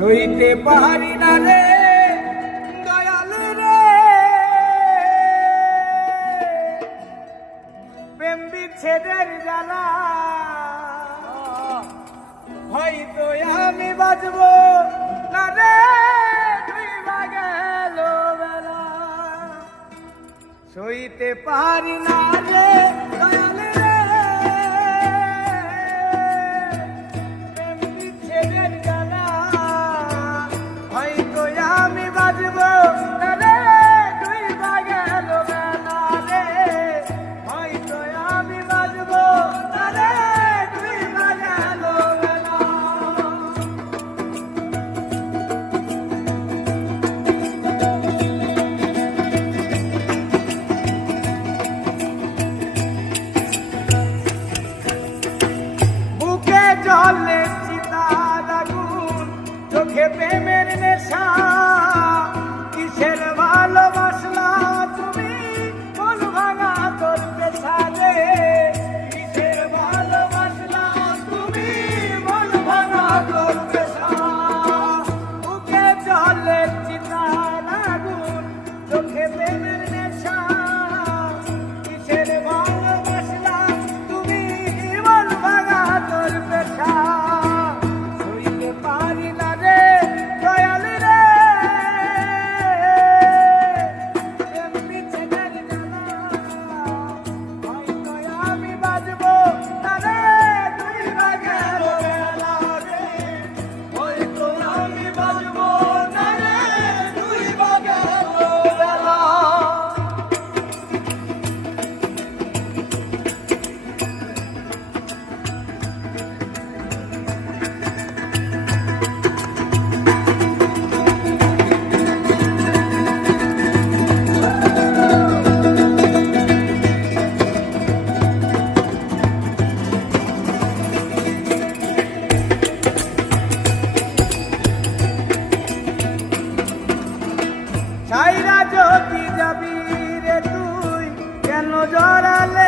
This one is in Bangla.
সইতে পাহাড়ি না রে দয়াল রে। প্রেম বিচ্ছেদের জ্বালা। হয়তো আমি বাজবো না রে সইতে পারি না রে দয়াল chorale.